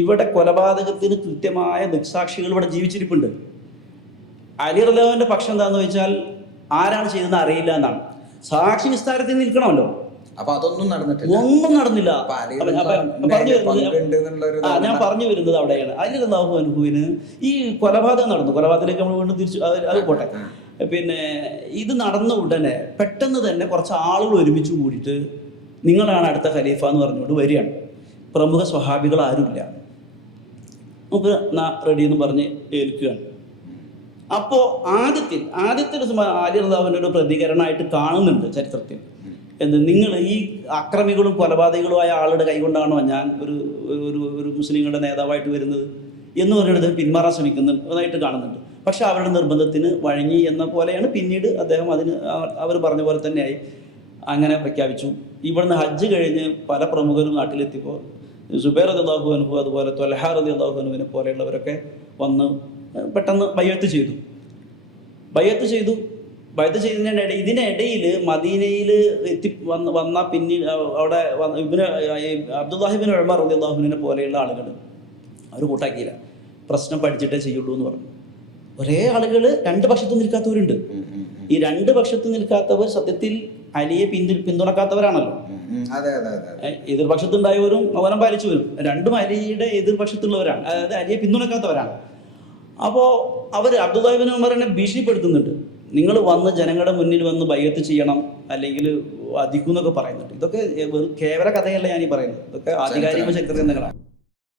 ഇവിടെ കൊലപാതകത്തിന് കൃത്യമായ ദൃക്സാക്ഷികൾ ഇവിടെ ജീവിച്ചിരിപ്പുണ്ട്. അലി റളിയല്ലാഹുവിന്റെ പക്ഷം എന്താണെന്ന് വെച്ചാൽ ആരാണ് ചെയ്തതെന്ന് അറിയില്ല എന്നാണ്. സാക്ഷി വിസ്താരത്തിൽ നിൽക്കണമല്ലോ. അപ്പൊ അതൊന്നും നടന്നിട്ടില്ല, ഒന്നും നടന്നില്ല. ഞാൻ പറഞ്ഞു വരുന്നത് അവിടെയാണ്. അലി റളിയല്ലാഹു അൻഹുവിന് ഈ കൊലപാതകം നടന്നു. കൊലപാതകത്തിലേക്ക് നമ്മൾ വീണ്ടും തിരിച്ചു, അത് പോട്ടെ. പിന്നെ ഇത് നടന്ന ഉടനെ പെട്ടെന്ന് തന്നെ കുറച്ച് ആളുകൾ ഒരുമിച്ച് കൂടിയിട്ട് നിങ്ങളാണ് അടുത്ത ഖലീഫ എന്ന് പറഞ്ഞുകൊണ്ട് വരികയാണ്. പ്രമുഖ സ്വഹാബികൾ ആരുമില്ല. നമുക്ക് റെഡി എന്ന് പറഞ്ഞ് ഏൽക്കുകയാണ്. അപ്പോൾ ആദ്യത്തിൽ അലി റളിയല്ലാഹുവിൻ്റെ ഒരു പ്രതികരണമായിട്ട് കാണുന്നുണ്ട് ചരിത്രത്തിൽ. നിങ്ങൾ ഈ അക്രമികളും കൊലപാതകങ്ങളുമായ ആളുടെ കൈകൊണ്ടാണോ ഞാൻ ഒരു മുസ്ലിങ്ങളുടെ നേതാവായിട്ട് വരുന്നത് എന്ന് പറഞ്ഞിട്ട് പിന്മാറാൻ ശ്രമിക്കുന്നതായിട്ട് കാണുന്നുണ്ട്. പക്ഷെ അവരുടെ നിർബന്ധത്തിന് വഴങ്ങി എന്ന പോലെയാണ് പിന്നീട് അദ്ദേഹം അവർ പറഞ്ഞ പോലെ തന്നെയായി അങ്ങനെ പ്രഖ്യാപിച്ചു. ഇവിടുന്ന് ഹജ്ജ് കഴിഞ്ഞ് പല പ്രമുഖരും നാട്ടിലെത്തിയപ്പോൾ സുബൈർ റളിയല്ലാഹു അൻഹു അതുപോലെ ത്വൽഹ റളിയല്ലാഹു അൻഹുവിനെ പോലെയുള്ളവരൊക്കെ വന്ന് പെട്ടെന്ന് ബയ്യത്ത് ചെയ്തു. ഇതിനിടയിൽ മദീനയിൽ വന്ന പിന്നീട് അവിടെ അബ്ദുല്ലാഹിബിൻ ഉമർ റളിയല്ലാഹുവിനെ പോലെയുള്ള ആളുകൾ അവർ കൂട്ടാക്കിയില്ല. പ്രശ്നം പഠിച്ചിട്ടേ ചെയ്യുള്ളൂ എന്ന് പറഞ്ഞു. ഒരേ ആളുകൾ രണ്ട് പക്ഷത്ത് നിൽക്കാത്തവരുണ്ട്. ഈ രണ്ട് പക്ഷത്ത് നിൽക്കാത്തവർ സത്യത്തിൽ അലിയെ പിന്തുണക്കാത്തവരാണല്ലോ. എതിർപക്ഷത്തുണ്ടായവരും മൗനം പാലിച്ചവരും രണ്ടും അലിയുടെ എതിർപക്ഷത്തുള്ളവരാണ്, അതായത് അലിയെ പിന്തുണക്കാത്തവരാണ്. അപ്പോൾ അവർ അബ്ദുല്ലാഹിബിൻ ഉമറിനെ ഭീഷണിപ്പെടുത്തുന്നുണ്ട്. നിങ്ങൾ വന്ന് ജനങ്ങളുടെ മുന്നിൽ വന്ന് ബയ്യത്ത് ചെയ്യണം, അല്ലെങ്കിൽ വധിക്കും എന്നൊക്കെ പറയുന്നുണ്ട്. ഇതൊക്കെ കേവല കഥയല്ല ഞാനീ പറയുന്നത്, ഇതൊക്കെ ആധികാരിക ചരിത്ര ഗ്രന്ഥങ്ങളാണ്.